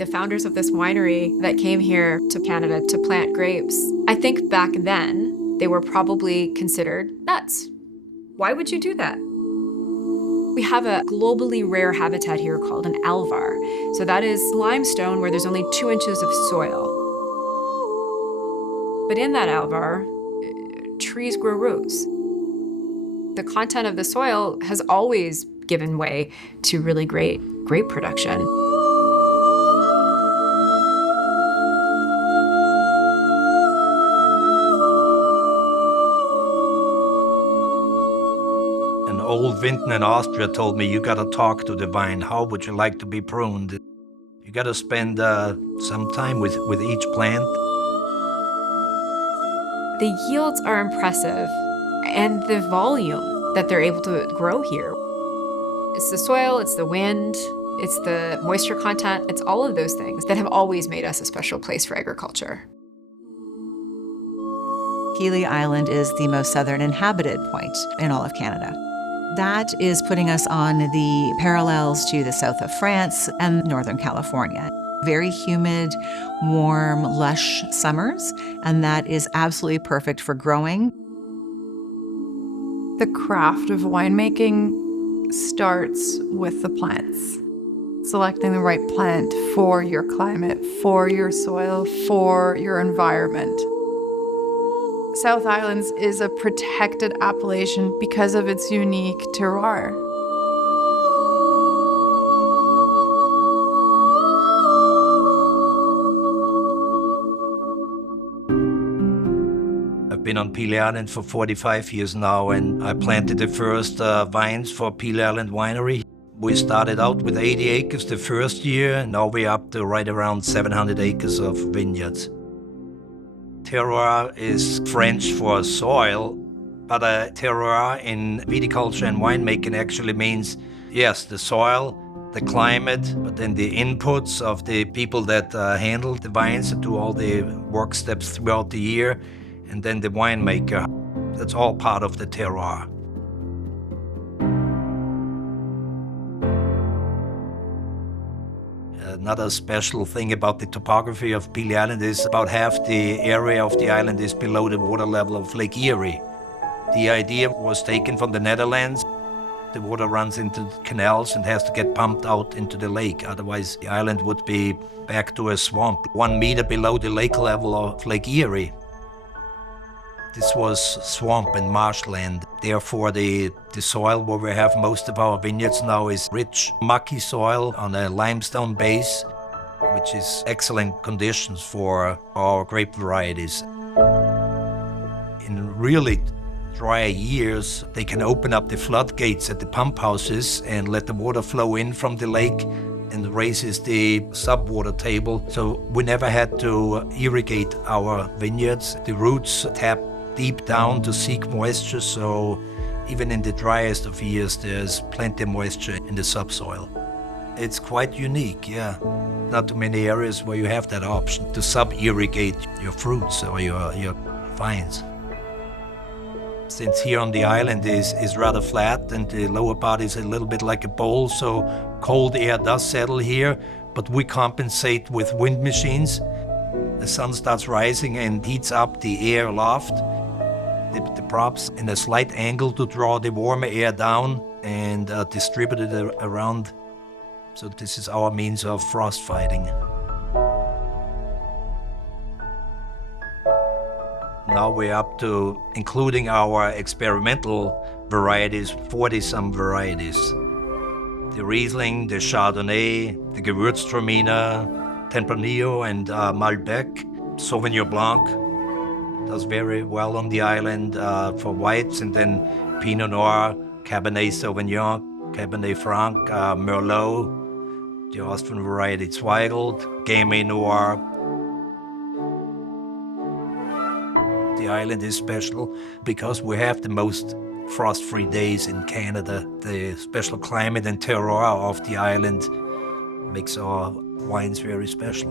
The founders of this winery that came here to Canada to plant grapes, I think back then they were probably considered nuts. Why would you do that? We have a globally rare habitat here called an alvar. So that is limestone where there's only 2 inches of soil. But in that alvar, trees grow roots. The content of the soil has always given way to really great grape production. An old vintner in Austria told me, you gotta talk to the vine. How would you like to be pruned? You gotta spend some time with each plant. The yields are impressive, and the volume that they're able to grow here. It's the soil, it's the wind, it's the moisture content, it's all of those things that have always made us a special place for agriculture. Pelee Island is the most southern inhabited point in all of Canada. That is putting us on the parallels to the south of France and northern California. Very humid, warm, lush summers, and that is absolutely perfect for growing. The craft of winemaking starts with the plants. Selecting the right plant for your climate, for your soil, for your environment. South Islands is a protected appellation because of its unique terroir. I've been on Pelee Island for 45 years now, and I planted the first vines for Pelee Island Winery. We started out with 80 acres the first year, and now we're up to right around 700 acres of vineyards. Terroir is French for soil, but terroir in viticulture and winemaking actually means, yes, the soil, the climate, but then the inputs of the people that handle the vines and do all the work steps throughout the year, and then the winemaker. That's all part of the terroir. Another special thing about the topography of Pelee Island is about half the area of the island is below the water level of Lake Erie. The idea was taken from the Netherlands. The water runs into canals and has to get pumped out into the lake. Otherwise, the island would be back to a swamp, 1 meter below the lake level of Lake Erie. This was swamp and marshland. Therefore, the soil where we have most of our vineyards now is rich, mucky soil on a limestone base, which is excellent conditions for our grape varieties. In really dry years, they can open up the floodgates at the pump houses and let the water flow in from the lake and raises the subwater table. So we never had to irrigate our vineyards. The roots tap deep down to seek moisture, so even in the driest of years, there's plenty of moisture in the subsoil. It's quite unique, yeah. Not too many areas where you have that option to sub-irrigate your fruits or your vines. Since here on the island is rather flat and the lower part is a little bit like a bowl, so cold air does settle here, but we compensate with wind machines. The sun starts rising and heats up the air aloft. The props in a slight angle to draw the warmer air down and distribute it around. So this is our means of frost fighting. Now we're up to, including our experimental varieties, 40-some varieties. The Riesling, the Chardonnay, the Gewürztraminer, Tempranillo and Malbec, Sauvignon Blanc. Does very well on the island for whites, and then Pinot Noir, Cabernet Sauvignon, Cabernet Franc, Merlot, the Austrian variety Zweigelt, Gamay Noir. The island is special because we have the most frost-free days in Canada. The special climate and terroir of the island makes our wines very special.